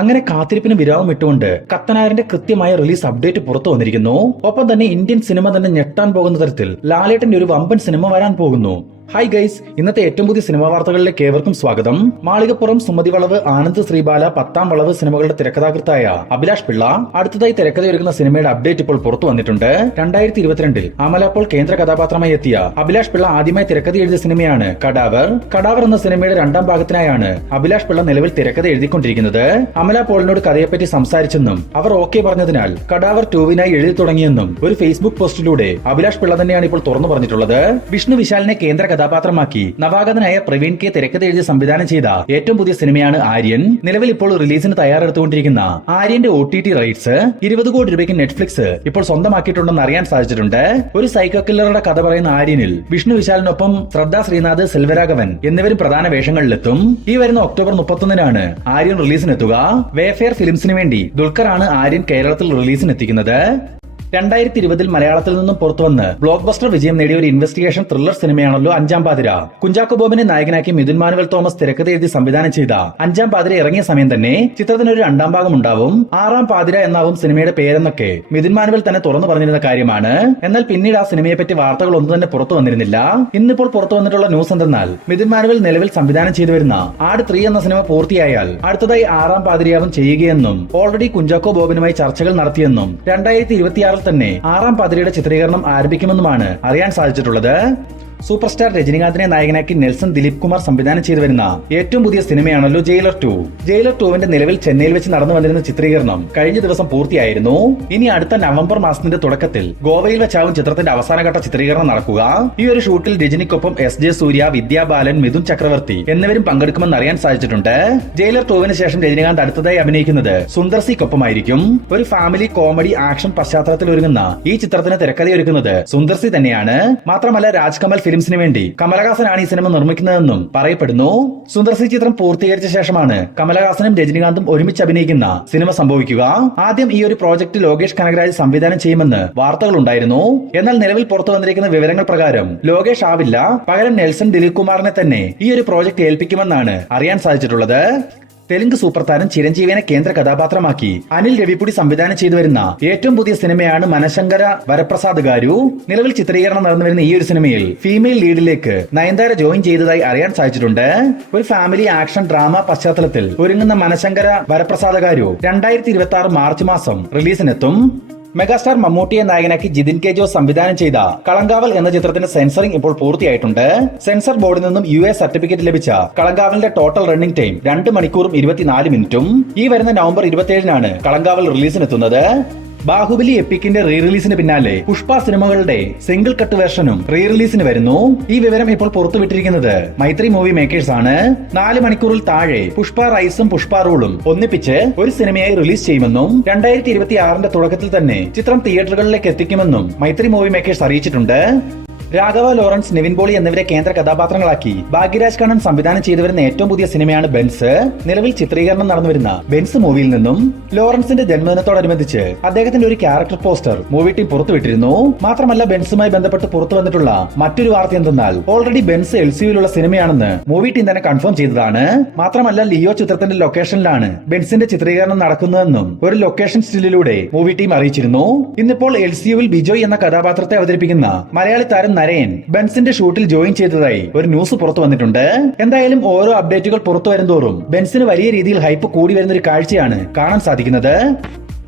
അങ്ങനെ കാത്തിരിപ്പിന് വിരാമം ഇട്ടുകൊണ്ട് കത്തനാറിന്റെ കൃത്യമായ റിലീസ് അപ്ഡേറ്റ് പുറത്തു വന്നിരിക്കുന്നു. ഒപ്പം തന്നെ ഇന്ത്യൻ സിനിമ തന്നെ ഞെട്ടാൻ പോകുന്ന തരത്തിൽ ലാലേട്ടന്റെ ഒരു വമ്പൻ സിനിമ വരാൻ പോകുന്നു. ഹായ് ഗൈസ്, ഇന്നത്തെ ഏറ്റവും പുതിയ സിനിമാ വാർത്തകളിലേക്ക് ഏവർക്കും സ്വാഗതം. മാളികപ്പുറം, സുമതി വളവ്, ആനന്ദ് ശ്രീബാല, പത്താം വളവ് സിനിമകളുടെ തിരക്കഥാകൃത്തായ അഭിലാഷ് പിള്ള അടുത്തതായി തിരക്കഥയൊരുക്കുന്ന സിനിമയുടെ അപ്ഡേറ്റ് ഇപ്പോൾ പുറത്തു വന്നിട്ടുണ്ട്. 2022 അമല പോൾ കേന്ദ്ര കഥാപാത്രമായി എത്തിയ അഭിലാഷ് പിള്ള ആദ്യമായി തിരക്കഥ എഴുതിയ സിനിമയാണ് കടാവർ. കടാവർ എന്ന സിനിമയുടെ രണ്ടാം ഭാഗത്തിനായാണ് അഭിലാഷ് പിള്ള നിലവിൽ തിരക്കഥ എഴുതിക്കൊണ്ടിരിക്കുന്നത്. അമല പോളിനോട് കഥയെപ്പറ്റി സംസാരിച്ചെന്നും അവർ ഓക്കെ പറഞ്ഞതിനാൽ കടാവർ 2വിനായി എഴുതി തുടങ്ങിയെന്നും ഒരു ഫേസ്ബുക്ക് പോസ്റ്റിലൂടെ അഭിലാഷ് പിള്ള തന്നെയാണ് ഇപ്പോൾ തുറന്നു പറഞ്ഞിട്ടുള്ളത്. വിഷ്ണു വിശാലിനെ കേന്ദ്ര കഥാപാത്രമാക്കി നവാഗതനായ പ്രവീൺ കെ തിരക്കഥ എഴുതി സംവിധാനം ചെയ്ത ഏറ്റവും പുതിയ സിനിമയാണ് ആര്യൻ. നിലവിൽ ഇപ്പോൾ റിലീസിന് തയ്യാറെടുത്തുകൊണ്ടിരിക്കുന്ന ആര്യന്റെ OTT റൈറ്റ്സ് 20 കോടി രൂപയ്ക്ക് നെറ്റ്ഫ്ലിക്സ് ഇപ്പോൾ സ്വന്തമാക്കിയിട്ടുണ്ടെന്ന് അറിയാൻ സാധിച്ചിട്ടുണ്ട്. ഒരു സൈക്കോ കില്ലറുടെ കഥ പറയുന്ന ആര്യനിൽ വിഷ്ണു വിശാലിനൊപ്പം ശ്രദ്ധ ശ്രീനാഥ്, സെൽവരാഘവൻ എന്നിവരും പ്രധാന വേഷങ്ങളിലെത്തും. ഈ വരുന്ന ഒക്ടോബർ 31 ആര്യൻ റിലീസിനെത്തുക. വേഫെയർ ഫിലിംസിന് വേണ്ടി ദുൽഖറാണ് ആര്യൻ കേരളത്തിൽ റിലീസിനെത്തിക്കുന്നത്. 2020 മലയാളത്തിൽ നിന്നും പുറത്തുവന്ന് ബ്ലോക്ക് ബസ്റ്റർ വിജയം നേടിയ ഒരു ഇൻവെസ്റ്റിഗേഷൻ ത്രില്ലർ സിനിമയാണല്ലോ അഞ്ചാം പാതിര. കുഞ്ചാക്കോ ബോബനെ നായകനാക്കി മിഥുൻ മാനുവൽ തോമസ് തിരക്കഥ എഴുതി സംവിധാനം ചെയ്ത അഞ്ചാം പാതിര ഇറങ്ങിയ സമയം തന്നെ ചിത്രത്തിന് ഒരു രണ്ടാം ഭാഗം ഉണ്ടാവും. ആറാം പാതിര എന്നാവും സിനിമയുടെ പേരെന്നൊക്കെ മിഥുൻ മാനുവൽ തന്നെ തുറന്നു പറഞ്ഞിരുന്ന കാര്യമാണ്. എന്നാൽ പിന്നീട് ആ സിനിമയെ പറ്റി വാർത്തകൾ ഒന്നും തന്നെ പുറത്തു വന്നിരുന്നില്ല. ഇന്നിപ്പോൾ പുറത്തു വന്നിട്ടുള്ള ന്യൂസ് എന്തെന്നാൽ മിഥുൻ മാനുവൽ നിലവിൽ സംവിധാനം ചെയ്തു വരുന്ന ആട് 3 എന്ന സിനിമ പൂർത്തിയായാൽ അടുത്തതായി ആറാം പാതിരയാവും ചെയ്യുകയെന്നും ഓൾറെഡി കുഞ്ചാക്കോ ബോബനുമായി ചർച്ചകൾ നടത്തിയെന്നും 2026 തന്നെ ആറാം പാതിരയുടെ ചിത്രീകരണം ആരംഭിക്കുമെന്നുമാണ് അറിയാൻ സാധിച്ചിട്ടുള്ളത്. സൂപ്പർ സ്റ്റാർ രജനികാന്തിനെ നായകനാക്കി നെൽസൺ ദിലീപ് കുമാർ സംവിധാനം ചെയ്തു വരുന്ന ഏറ്റവും പുതിയ സിനിമയാണല്ലോ ജയിലർ 2. ജയിലർ 2വിന്റെ നിലവിൽ ചെന്നൈയിൽ വെച്ച് നടന്നു വന്നിരുന്ന ചിത്രീകരണം കഴിഞ്ഞ ദിവസം പൂർത്തിയായിരുന്നു. ഇനി അടുത്ത നവംബർ മാസത്തിന്റെ തുടക്കത്തിൽ ഗോവയിൽ വെച്ചാവും ചിത്രത്തിന്റെ അവസാനഘട്ട ചിത്രീകരണം നടക്കുക. ഈ ഒരു ഷൂട്ടിൽ രജനിക്കൊപ്പം SJ സൂര്യ, വിദ്യാ ബാലൻ, മിഥുൻ ചക്രവർത്തി എന്നിവരും പങ്കെടുക്കുമെന്ന് അറിയാൻ സാധിച്ചിട്ടുണ്ട്. ജയിലർ 2വിന് ശേഷം രജനികാന്ത് അടുത്തതായി അഭിനയിക്കുന്നത് സുന്ദർ സിക്കൊപ്പമായിരിക്കും. ഒരു ഫാമിലി കോമഡി ആക്ഷൻ പശ്ചാത്തലത്തിൽ ഒരുങ്ങുന്ന ഈ ചിത്രത്തിന് തിരക്കഥയൊരുക്കുന്നത് സുന്ദർ സി തന്നെയാണ്. മാത്രമല്ല രാജ്കമൽ ഫിലിംസിന് വേണ്ടി കമലഹാസനാണ് ഈ സിനിമ നിർമ്മിക്കുന്നതെന്നും പറയപ്പെടുന്നു. സുന്ദർ സി ചിത്രം പൂർത്തീകരിച്ച ശേഷമാണ് കമലഹാസനും രജനികാന്തും ഒരുമിച്ച് അഭിനയിക്കുന്ന സിനിമ സംഭവിക്കുക. ആദ്യം ഈ ഒരു പ്രോജക്ട് ലോകേഷ് കനകരാജ് സംവിധാനം ചെയ്യുമെന്ന് വാർത്തകൾ ഉണ്ടായിരുന്നു. എന്നാൽ നിലവിൽ പുറത്തു വന്നിരിക്കുന്ന വിവരങ്ങൾ പ്രകാരം ലോകേഷ് ആവില്ല, പകരം നെൽസൺ ദിലീപ് കുമാറിനെ തന്നെ ഈ ഒരു പ്രോജക്ട് ഏൽപ്പിക്കുമെന്നാണ് അറിയാൻ സാധിച്ചിട്ടുള്ളത്. തെലുങ്ക് സൂപ്പർ താരം ചിരഞ്ജീവിനെ കേന്ദ്ര കഥാപാത്രമാക്കി അനിൽ രവിപുടി സംവിധാനം ചെയ്തു വരുന്ന ഏറ്റവും പുതിയ സിനിമയാണ് മനശങ്കര വരപ്രസാദ് ഗാരു. നിലവിൽ ചിത്രീകരണം നടന്നു വരുന്ന ഈ ഒരു സിനിമയിൽ ഫീമെയിൽ ലീഡിലേക്ക് നയൻതാര ജോയിൻ ചെയ്തതായി അറിയാൻ സാധിച്ചിട്ടുണ്ട്. ഒരു ഫാമിലി ആക്ഷൻ ഡ്രാമ പശ്ചാത്തലത്തിൽ ഒരുങ്ങുന്ന മനശങ്കര വരപ്രസാദ് ഗാരു 2026 മാർച്ച് മാസം റിലീസിനെത്തും. മെഗാസ്റ്റാർ മമ്മൂട്ടിയെ നായകനാക്കി ജിതിൻ കെ ജോസ് സംവിധാനം ചെയ്ത കളങ്കാവൽ എന്ന ചിത്രത്തിന്റെ സെൻസറിംഗ് ഇപ്പോൾ പൂർത്തിയായിട്ടുണ്ട്. സെൻസർ ബോർഡിൽ നിന്നും US സർട്ടിഫിക്കറ്റ് ലഭിച്ച കളങ്കാവലിന്റെ ടോട്ടൽ റണ്ണിംഗ് ടൈം 2 മണിക്കൂറും 24 മിനിറ്റും. ഈ വരുന്ന നവംബർ 27 കളങ്കാവൽ റിലീസിനെത്തുന്നത്. ബാഹുബലി എപ്പിക്കിന്റെ റീ റിലീസിന് പിന്നാലെ പുഷ്പ സിനിമകളുടെ സിംഗിൾ കട്ട് വേർഷനും റീ റിലീസിന് വരുന്നു. ഈ വിവരം ഇപ്പോൾ പുറത്തുവിട്ടിരിക്കുന്നത് മൈത്രി മൂവി മേക്കേഴ്സ് ആണ്. 4 മണിക്കൂറിൽ താഴെ പുഷ്പ റൈസും പുഷ്പ റൂളും ഒന്നിപ്പിച്ച് ഒരു സിനിമയായി റിലീസ് ചെയ്യുമെന്നും 2026 തുടക്കത്തിൽ തന്നെ ചിത്രം തിയേറ്ററുകളിലേക്ക് എത്തിക്കുമെന്നും മൈത്രി മൂവി മേക്കേഴ്സ് അറിയിച്ചിട്ടുണ്ട്. രാഘവ ലോറൻസ്, നിവിൻ പോളി എന്നിവരെ കേന്ദ്ര കഥാപാത്രങ്ങളാക്കി ഭാഗ്യരാജ് കണ്ണൻ സംവിധാനം ചെയ്തു വരുന്ന ഏറ്റവും പുതിയ സിനിമയാണ് ബെൻസ്. നിലവിൽ ചിത്രീകരണം നടന്നുവരുന്ന ബെൻസ് മൂവിയിൽ നിന്നും ലോറൻസിന്റെ ജന്മദിനത്തോടനുബന്ധിച്ച് അദ്ദേഹത്തിന്റെ ഒരു ക്യാരക്ടർ പോസ്റ്റർ മൂവി ടീം പുറത്തുവിട്ടിരുന്നു. മാത്രമല്ല ബെൻസുമായി ബന്ധപ്പെട്ട് പുറത്തു വന്നിട്ടുള്ള മറ്റൊരു വാർത്ത എന്തെന്നാൽ ഓൾറെഡി ബെൻസ് LCUവിലുള്ള സിനിമയാണെന്ന് മൂവി ടീം തന്നെ കൺഫേം ചെയ്തതാണ്. മാത്രമല്ല ലിയോ ചിത്രത്തിന്റെ ലൊക്കേഷനിലാണ് ബെൻസിന്റെ ചിത്രീകരണം നടക്കുന്നതെന്നും ഒരു ലൊക്കേഷൻ സ്റ്റില്ലിലൂടെ മൂവി ടീം അറിയിച്ചിരുന്നു. ഇന്നിപ്പോൾ LCUവിൽ ബിജോയ് എന്ന കഥാപാത്രത്തെ അവതരിപ്പിക്കുന്ന മലയാളി താരം നരയൻ ബെൻസിന്റെ ഷൂട്ടിൽ ജോയിൻ ചെയ്തതായി ഒരു ന്യൂസ് പുറത്തു വന്നിട്ടുണ്ട്. എന്തായാലും ഓരോ അപ്ഡേറ്റുകൾ പുറത്തു വരുന്തോറും ബെൻസിന് വലിയ രീതിയിൽ ഹൈപ്പ് കൂടി വരുന്ന ഒരു കാഴ്ചയാണ് കാണാൻ സാധിക്കുന്നത്.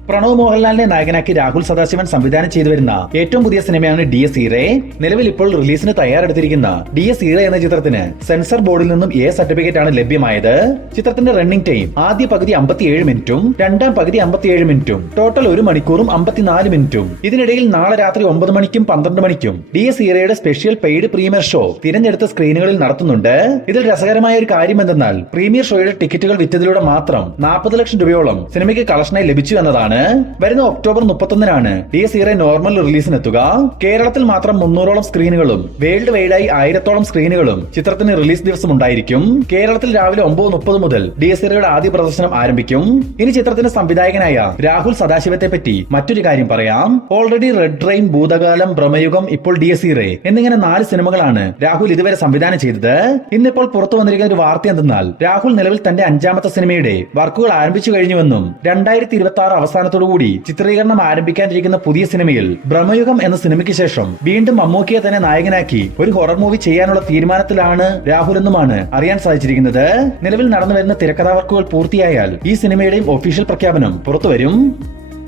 പ്രണവ് മോഹൻലാലിനെ നായകനാക്കി രാഹുൽ സദാശിവൻ സംവിധാനം ചെയ്തു വരുന്ന ഏറ്റവും പുതിയ സിനിമയാണ് DS ഈറെ. നിലവിൽ ഇപ്പോൾ റിലീസിന് തയ്യാറെടുത്തിരിക്കുന്ന DS ഈറെ എന്ന ചിത്രത്തിന് സെൻസർ ബോർഡിൽ നിന്നും A സർട്ടിഫിക്കറ്റ് ആണ് ലഭ്യമായത്. ചിത്രത്തിന്റെ റണ്ണിംഗ് ടൈം ആദ്യ പകുതി 57 മിനിറ്റും രണ്ടാം പകുതി 57 മിനിറ്റും ടോട്ടൽ 1 മണിക്കൂറും 54 മിനിറ്റും. ഇതിനിടയിൽ നാളെ രാത്രി 9 മണിക്കും 12 മണിക്കും DS ഈറയുടെ സ്പെഷ്യൽ പെയ്ഡ് പ്രീമിയർ ഷോ തിരഞ്ഞെടുത്ത സ്ക്രീനുകളിൽ നടത്തുന്നുണ്ട്. ഇതിൽ രസകരമായ ഒരു കാര്യം എന്തെന്നാൽ പ്രീമിയർ ഷോയുടെ ടിക്കറ്റുകൾ വിറ്റതിലൂടെ മാത്രം 40 ലക്ഷം രൂപയോളം സിനിമയ്ക്ക് കളക്ഷനായി ലഭിച്ചു എന്നതാണ്. റിപ്പോർട്ടാണ്. വരുന്ന ഒക്ടോബർ 31-നാണ് DS ഇറേ നോർമൽ റിലീസിനെത്തുക. കേരളത്തിൽ മാത്രം 300ഓളം സ്ക്രീനുകളും വേൾഡ് വൈഡായി 1000ഓളം സ്ക്രീനുകളും ചിത്രത്തിന് റിലീസ് ദിവസം ഉണ്ടായിരിക്കും. കേരളത്തിൽ രാവിലെ 9:30 മുതൽ DS ഇറയുടെ ആദ്യ പ്രദർശനം ആരംഭിക്കും. ഇനി ചിത്രത്തിന്റെ സംവിധായകനായ രാഹുൽ സദാശിവത്തെ പറ്റി മറ്റൊരു കാര്യം പറയാം. ഓൾറെഡി റെഡ് റെയിൻ, ഭൂതകാലം, ഭ്രമയുഗം, ഇപ്പോൾ DS ഇറേ എന്നിങ്ങനെ 4 സിനിമകളാണ് രാഹുൽ ഇതുവരെ സംവിധാനം ചെയ്തത്. ഇന്നിപ്പോൾ പുറത്തു വന്നിരിക്കുന്ന ഒരു വാർത്ത എന്തെന്നാൽ രാഹുൽ നിലവിൽ തന്റെ 5ാമത്തെ സിനിമയുടെ വർക്കുകൾ ആരംഭിച്ചു കഴിഞ്ഞുവെന്നും 2026 അവസാനത്തോടുകൂടി ചിത്രീകരണം ആരംഭിക്കാനിരിക്കുന്ന പുതിയ സിനിമയിൽ ഭ്രമയുഗം എന്ന സിനിമയ്ക്ക് ശേഷം വീണ്ടും മമ്മൂക്കിയെ തന്നെ നായകനാക്കി ഒരു ഹൊറർ മൂവി ചെയ്യാനുള്ള തീരുമാനത്തിലാണ് രാഹുൽ എന്നുമാണ് അറിയാൻ സാധിച്ചിരിക്കുന്നത്. നിലവിൽ നടന്നുവരുന്ന തിരക്കഥാ വർക്കുകൾ പൂർത്തിയായാൽ ഈ സിനിമയുടെയും ഒഫീഷ്യൽ പ്രഖ്യാപനം പുറത്തുവരും.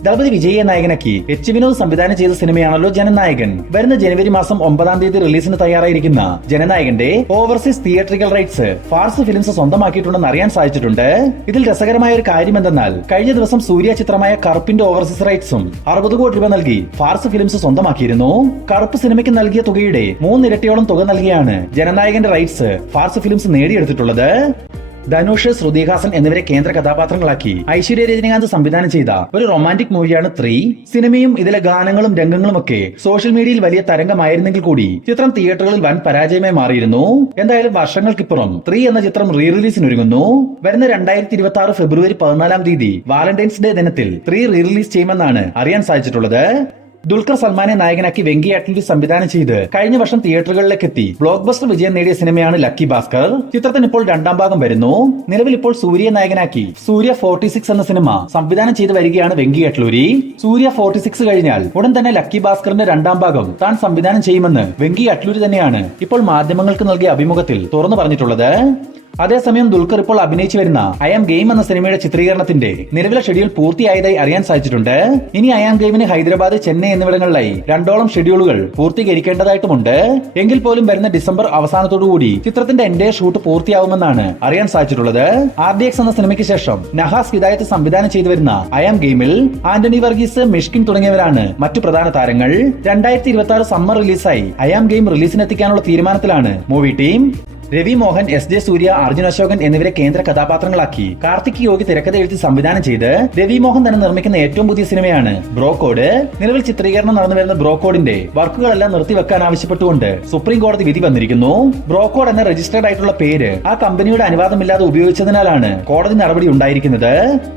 ദളപതി വിജയെ നായകനാക്കി H. വിനോദ് സംവിധാനം ചെയ്ത സിനിമയാണല്ലോ ജനനായകൻ. വരുന്ന ജനുവരി മാസം 9-ാം തീയതി റിലീസിന് തയ്യാറായിരിക്കുന്ന ജനനായകന്റെ overseas theatrical rights Phars films സ്വന്തമാക്കിയിട്ടുണ്ടെന്ന് അറിയാൻ സാധിച്ചിട്ടുണ്ട്. ഇതിൽ രസകരമായ ഒരു കാര്യം എന്തെന്നാൽ കഴിഞ്ഞ ദിവസം സൂര്യ ചിത്രമായ കറുപ്പിന്റെ ഓവർസീസ് റൈറ്റ്സും 60 കോടി രൂപ നൽകി ഫാർസ് ഫിലിംസ് സ്വന്തമാക്കിയിരുന്നു. കറുപ്പ് സിനിമയ്ക്ക് നൽകിയ തുകയുടെ 3 ഇരട്ടിയോളം തുക നൽകിയാണ് ജനനായകന്റെ rights Phars films നേടിയെടുത്തിട്ടുള്ളത്. Dhanush, Shruti Haasan എന്നിവരെ കേന്ദ്ര കഥാപാത്രങ്ങളാക്കി ഐശ്വര്യ രജനീകാന്ത് സംവിധാനം ചെയ്ത ഒരു റൊമാന്റിക് മൂവിയാണ് 3. സിനിമയും ഇതിലെ ഗാനങ്ങളും രംഗങ്ങളും ഒക്കെ സോഷ്യൽ മീഡിയയിൽ വലിയ തരംഗമായിരുന്നെങ്കിൽ കൂടി ചിത്രം തിയേറ്ററുകളിൽ വൻ പരാജയമായി മാറിയിരുന്നു. എന്തായാലും വർഷങ്ങൾക്കിപ്പുറം 3 എന്ന ചിത്രം റീ റിലീസിനൊരുങ്ങുന്നു. വരുന്ന 2026 ഫെബ്രുവരി 14-ാം തീയതി വാലന്റൈൻസ് ഡേ ദിനത്തിൽ 3 റീ റിലീസ് ചെയ്യുമെന്നാണ് അറിയാൻ സാധിച്ചിട്ടുള്ളത്. ദുൽഖർ സൽമാനെ നായകനാക്കി വെങ്കി അറ്റ്ലി സംവിധാനം ചെയ്ത് കഴിഞ്ഞ വർഷം തിയേറ്ററുകളിലേക്ക് എത്തി ബ്ലോക്ക് ബസ്റ്റർ വിജയം നേടിയ സിനിമയാണ് ലക്കി ഭാസ്കർ. ചിത്രത്തിന് ഇപ്പോൾ 2ാം ഭാഗം വരുന്നു. നിലവിൽ ഇപ്പോൾ സൂര്യയെ നായകനാക്കി സൂര്യ 46 എന്ന സിനിമ സംവിധാനം ചെയ്ത് വരികയാണ് വെങ്കി അട്ലൂരി. സൂര്യ 46 കഴിഞ്ഞാൽ ഉടൻ തന്നെ ലക്കി ഭാസ്കറിന്റെ 2ാം ഭാഗം താൻ സംവിധാനം ചെയ്യുമെന്ന് വെങ്കി അട്ലൂരി തന്നെയാണ് ഇപ്പോൾ മാധ്യമങ്ങൾക്ക് നൽകിയ അഭിമുഖത്തിൽ തുറന്നു പറഞ്ഞിട്ടുള്ളത്. അതേസമയം ദുൽഖർ ഇപ്പോൾ അഭിനയിച്ചു വരുന്ന ഐ ആം ഗെയിം എന്ന സിനിമയുടെ ചിത്രീകരണത്തിന്റെ നിലവിലെ ഷെഡ്യൂൾ പൂർത്തിയായതായി അറിയാൻ സാധിച്ചിട്ടുണ്ട്. ഇനി ഐ ആം ഗെയിമിന് ഹൈദരാബാദ്, ചെന്നൈ എന്നിവിടങ്ങളിലായി 2ഓളം ഷെഡ്യൂളുകൾ പൂർത്തീകരിക്കേണ്ടതായിട്ടുമുണ്ട്. എങ്കിൽ പോലും വരുന്ന ഡിസംബർ അവസാനത്തോടുകൂടി ചിത്രത്തിന്റെ എന്റെ ഷൂട്ട് പൂർത്തിയാവുമെന്നാണ് അറിയാൻ സാധിച്ചിട്ടുള്ളത്. RDX എന്ന സിനിമയ്ക്ക് ശേഷം നഹാസ് ഹിദായത്ത് സംവിധാനം ചെയ്തു വരുന്ന ഐ ആം ഗെയിമിൽ ആന്റണി വർഗീസ്, മിഷ്കിൻ തുടങ്ങിയവരാണ് മറ്റു പ്രധാന താരങ്ങൾ. 2026 സമ്മർ റിലീസായി ഐ ആം ഗെയിം റിലീസിനെത്തിക്കാനുള്ള തീരുമാനത്തിലാണ് movie team. Ravi Mohan, S.J. Surya, Arjun Ashokan എന്നിവരെ കേന്ദ്ര കഥാപാത്രങ്ങളാക്കി കാർത്തിക് യോഗി തിരക്കഥ എഴുതി സംവിധാനം ചെയ്ത് രവി മോഹൻ തന്നെ നിർമ്മിക്കുന്ന ഏറ്റവും പുതിയ സിനിമയാണ് ബ്രോക്കോഡ്. നിലവിൽ ചിത്രീകരണം നടന്നുവരുന്ന ബ്രോക്കോഡിന്റെ വർക്കുകളെല്ലാം നിർത്തിവെക്കാൻ ആവശ്യപ്പെട്ടുകൊണ്ട് സുപ്രീം കോടതി വിധി വന്നിരിക്കുന്നു. ബ്രോക്കോഡ് എന്ന രജിസ്റ്റേർഡ് ആയിട്ടുള്ള പേര് ആ കമ്പനിയുടെ അനുവാദമില്ലാതെ ഉപയോഗിച്ചതിനാലാണ് കോടതി നടപടി ഉണ്ടായിരിക്കുന്നത്.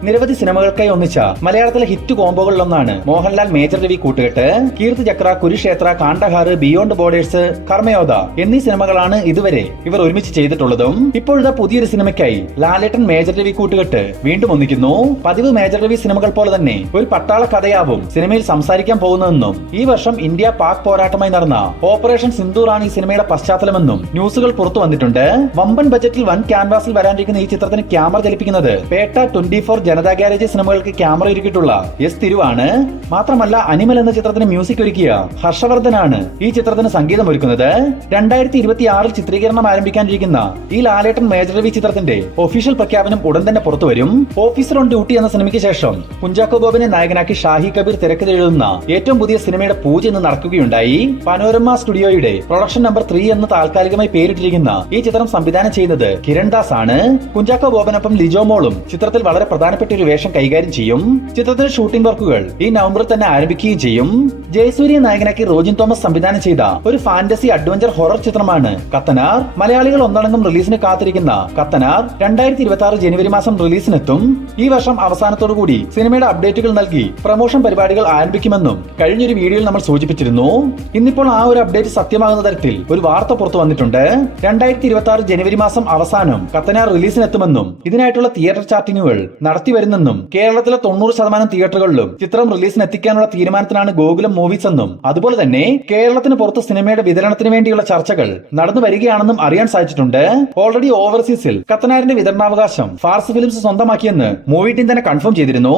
നിരവധി സിനിമകൾക്കായി ഒന്നിച്ച മലയാളത്തിലെ ഹിറ്റ് കോംബോകളിലൊന്നാണ് മോഹൻലാൽ മേജർ രവി കൂട്ടുകെട്ട്. കീർത്തി ചക്ര, കുരുക്ഷേത്ര, കാണ്ഡഹാർ, ബിയോണ്ട് ബോർഡേഴ്സ്, കർമ്മയോധ എന്നീ സിനിമകളാണ് ഇതുവരെ ഇവർ ഒരുമിച്ച് ചെയ്തിട്ടുള്ളതും. ഇപ്പോഴത്തെ പുതിയൊരു സിനിമയ്ക്കായി ലാലേട്ടൻ മേജർ രവി കൂട്ടുകെട്ട് വീണ്ടും ഒന്നിക്കുന്നു. പതിവ് മേജർ രവി സിനിമകൾ പോലെ തന്നെ ഒരു പട്ടാള കഥയാവും സിനിമയിൽ സംസാരിക്കാൻ പോകുന്നതെന്നും ഈ വർഷം ഇന്ത്യ പാക് പോരാട്ടമായി നടന്ന ഓപ്പറേഷൻ സിന്ദൂർ ആണ് ഈ സിനിമയുടെ പശ്ചാത്തലമെന്നും ന്യൂസുകൾ പുറത്തു വന്നിട്ടുണ്ട്. വമ്പൻ ബജറ്റിൽ വൻ ക്യാൻവാസിൽ വരാനിരിക്കുന്ന ഈ ചിത്രത്തിന് ക്യാമറ ചലിപ്പിക്കുന്നത് പേട്ട, 24, ജനതാ ഗ്യാരേജ് സിനിമകൾക്ക് ക്യാമറ ഒരുക്കിയിട്ടുള്ള S. തിരുവാണ്. മാത്രമല്ല അനിമൽ എന്ന ചിത്രത്തിന് മ്യൂസിക് ഒരുക്കിയ ഹർഷവർദ്ധനാണ് ഈ ചിത്രത്തിന് സംഗീതം ഒരുക്കുന്നത്. 2026 ചിത്രീകരണം ആരംഭിക്കാനിരിക്കുന്ന ഈ ലാലേട്ടൻ മേജർ രവി ചിത്രത്തിന്റെ ഒഫീഷ്യൽ പ്രഖ്യാപനം ഉടൻ തന്നെ പുറത്തുവരും. ഓഫീസർ ഓൺ ഡ്യൂട്ടി എന്ന സിനിമയ്ക്ക് ശേഷം കുഞ്ചാക്കോ ബോബനെ നായകനാക്കി ഷാഹി കബീർ തിരക്കഥ എഴുതുന്ന ഏറ്റവും പുതിയ സിനിമയുടെ പൂജ ഇന്ന് നടക്കുകയുണ്ടായി. പനോരമ സ്റ്റുഡിയോയുടെ പ്രൊഡക്ഷൻ നമ്പർ 3 എന്ന് താൽക്കാലികമായി പേരിട്ടിരിക്കുന്ന ഈ ചിത്രം സംവിധാനം ചെയ്യുന്നത് കിരൺ ദാസ് ആണ്. കുഞ്ചാക്കോ ബോബനൊപ്പം ലിജോ മോളും ചിത്രത്തിൽ വളരെ പ്രധാനപ്പെട്ട ഒരു വേഷം കൈകാര്യം ചെയ്യും. ചിത്രത്തിന്റെ ഷൂട്ടിംഗ് വർക്കുകൾ ഈ നവംബറിൽ തന്നെ ആരംഭിക്കുകയും ചെയ്യും. ജയസൂര്യ നായകനാക്കി റോജിൻ തോമസ് സംവിധാനം ചെയ്ത ഒരു ഫാന്റസി അഡ്വഞ്ചർ ഹൊറർ ചിത്രമാണ് കത്തനാർ. മലയാളികൾ ഒന്നടങ്കം റിലീസിന് കാത്തിരിക്കുന്ന കത്തനാർ 2026 ജനുവരി മാസം റിലീസിനെത്തും. ഈ വർഷം അവസാനത്തോടുകൂടി സിനിമയുടെ അപ്ഡേറ്റുകൾ നൽകി പ്രമോഷൻ പരിപാടികൾ ആരംഭിക്കുമെന്നും കഴിഞ്ഞൊരു വീഡിയോയിൽ നമ്മൾ സൂചിപ്പിച്ചിരുന്നു. ഇന്നിപ്പോൾ ആ ഒരു അപ്ഡേറ്റ് സത്യമാകുന്ന തരത്തിൽ ഒരു വാർത്ത പുറത്തു വന്നിട്ടുണ്ട്. 2026 ജനുവരി മാസം അവസാനം കത്തനാർ റിലീസിനെത്തുമെന്നും ഇതിനായിട്ടുള്ള തിയേറ്റർ ചാർട്ടിങ്ങുകൾ നടത്തിവരുന്നെന്നും കേരളത്തിലെ 90% തിയേറ്ററുകളിലും ചിത്രം റിലീസിന് എത്തിക്കാനുള്ള തീരുമാനത്തിലാണ് ഗോകുലം മൂവീസ് എന്നും അതുപോലെ തന്നെ കേരളത്തിന് പുറത്ത് സിനിമയുടെ വിതരണത്തിന് വേണ്ടിയുള്ള ചർച്ചകൾ നടന്നു വരികയാണെന്നും അറിയാൻ സാധിച്ചിട്ടുണ്ട്. ഓൾറെഡി ഓവർസീസിൽ കത്തനാരിന്റെ വിതരണാവകാശം ഫാർസ് ഫിലിംസ് സ്വന്തമാക്കിയെന്ന് മൂവി ടീം തന്നെ കൺഫേം ചെയ്തിരുന്നു.